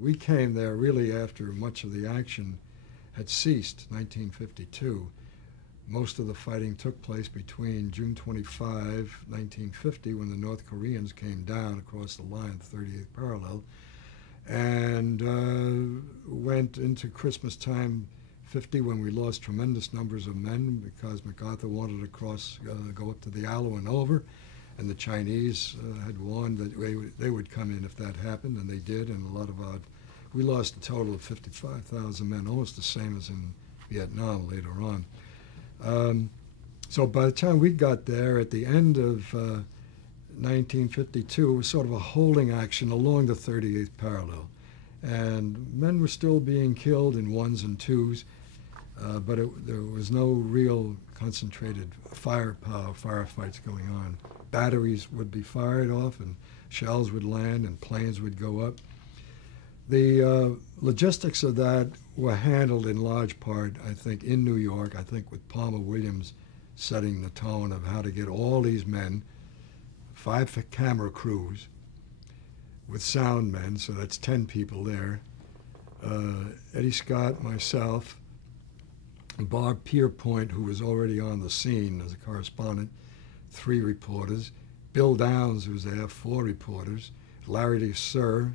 We came there really after much of the action had ceased, 1952. Most of the fighting took place between June 25, 1950, when the North Koreans came down across the line, the 38th parallel, and went into Christmas time 50 when we lost tremendous numbers of men because MacArthur wanted to go up to the Aloe and over, and the Chinese had warned that they would come in if that happened, and they did, and we lost a total of 55,000 men, almost the same as in Vietnam later on. So by the time we got there, at the end of 1952, it was sort of a holding action along the 38th parallel. And men were still being killed in ones and twos, but there was no real concentrated firefights going on. Batteries would be fired off and shells would land and planes would go up. The logistics of that were handled in large part, I think, in New York, I think with Palmer Williams setting the tone of how to get all these men, 5 camera crews with sound men, so that's 10 people there. Eddie Scott, myself, Bob Pierpoint, who was already on the scene as a correspondent, 3 reporters. Bill Downs, who was there, 4 reporters. Larry DeSir,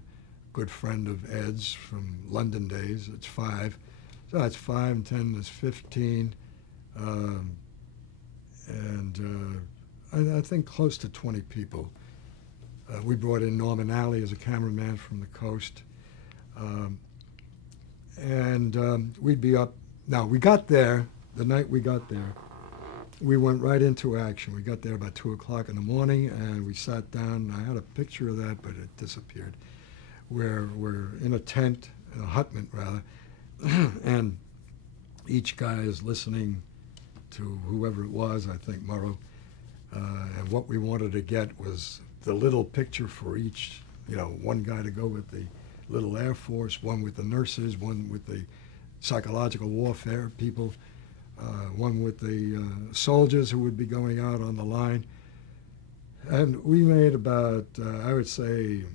good friend of Ed's from London days, it's 5. So that's 5 and 10 is 15. I think close to 20 people. We brought in Norman Alley as a cameraman from the coast. We'd be up. Now, we got there, the night we got there, we went right into action. We got there about 2 o'clock in the morning, and we sat down. I had a picture of that, but it disappeared. We're in a tent, a hutment rather, and each guy is listening to whoever it was, I think Murrow, and what we wanted to get was the little picture for each, one guy to go with the little Air Force, one with the nurses, one with the psychological warfare people, one with the soldiers who would be going out on the line. And we made about, I would say,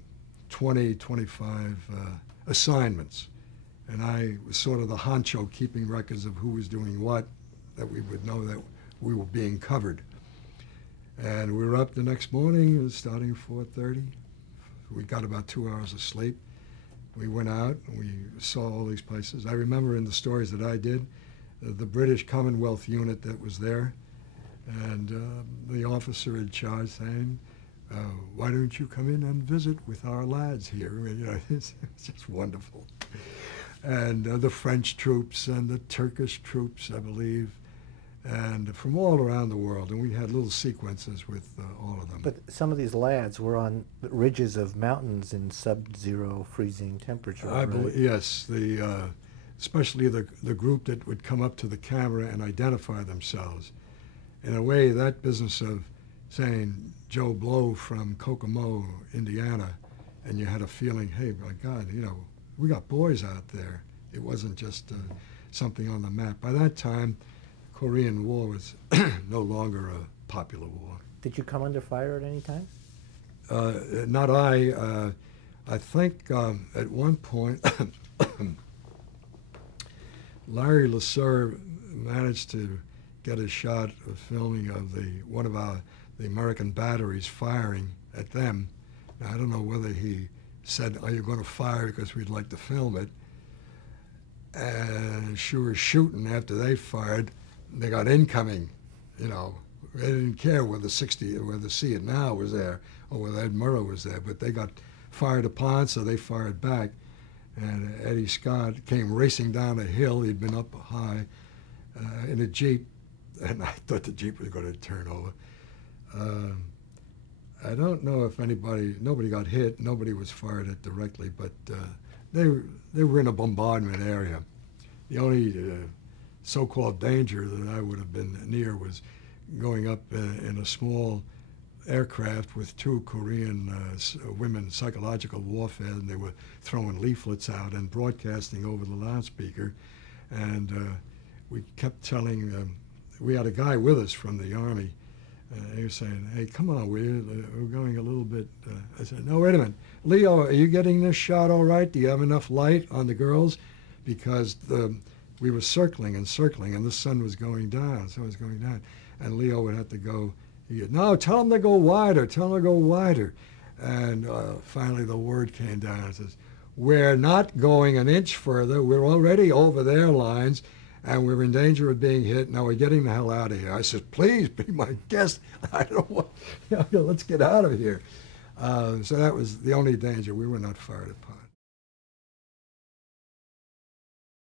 20, 25 assignments. And I was sort of the honcho keeping records of who was doing what, that we would know that we were being covered. And we were up the next morning, starting at 4:30. We got about 2 hours of sleep. We went out and we saw all these places. I remember in the stories that I did, the British Commonwealth unit that was there, and the officer in charge saying, why don't you come in and visit with our lads here? It's just wonderful. And the French troops and the Turkish troops, I believe, and from all around the world. And we had little sequences with all of them. But some of these lads were on ridges of mountains in sub-zero freezing temperature. I believe, yes, especially the group that would come up to the camera and identify themselves. In a way, that business of saying Joe Blow from Kokomo, Indiana, and you had a feeling, hey, my God, we got boys out there. It wasn't just something on the map. By that time, the Korean War was no longer a popular war. Did you come under fire at any time? Not I. I think at one point, Larry LeSueur managed to get a shot of filming of one of the American batteries firing at them. Now, I don't know whether he said, are you going to fire because we'd like to film it? And sure as shooting, after they fired, they got incoming, They didn't care whether See It Now was there or whether Ed Murrow was there, but they got fired upon, so they fired back. And Eddie Scott came racing down a hill. He'd been up high in a Jeep, and I thought the Jeep was going to turn over. I don't know if nobody got hit, nobody was fired at directly, but they were in a bombardment area. The only so-called danger that I would have been near was going up in a small aircraft with 2 Korean women, psychological warfare, and they were throwing leaflets out and broadcasting over the loudspeaker. And we kept telling, we had a guy with us from the Army, He was saying, "Hey, come on, we're going a little bit." I said, "No, wait a minute, Leo, are you getting this shot all right? Do you have enough light on the girls? Because we were circling and circling, and the sun was going down, so it was going down, and Leo would have to go. No, tell them to go wider. Tell them to go wider." And finally, the word came down. It says, "We're not going an inch further. We're already over their lines, and we're in danger of being hit. Now we're getting the hell out of here." I said, "Please be my guest. I don't want. Let's get out of here." So that was the only danger. We were not fired upon.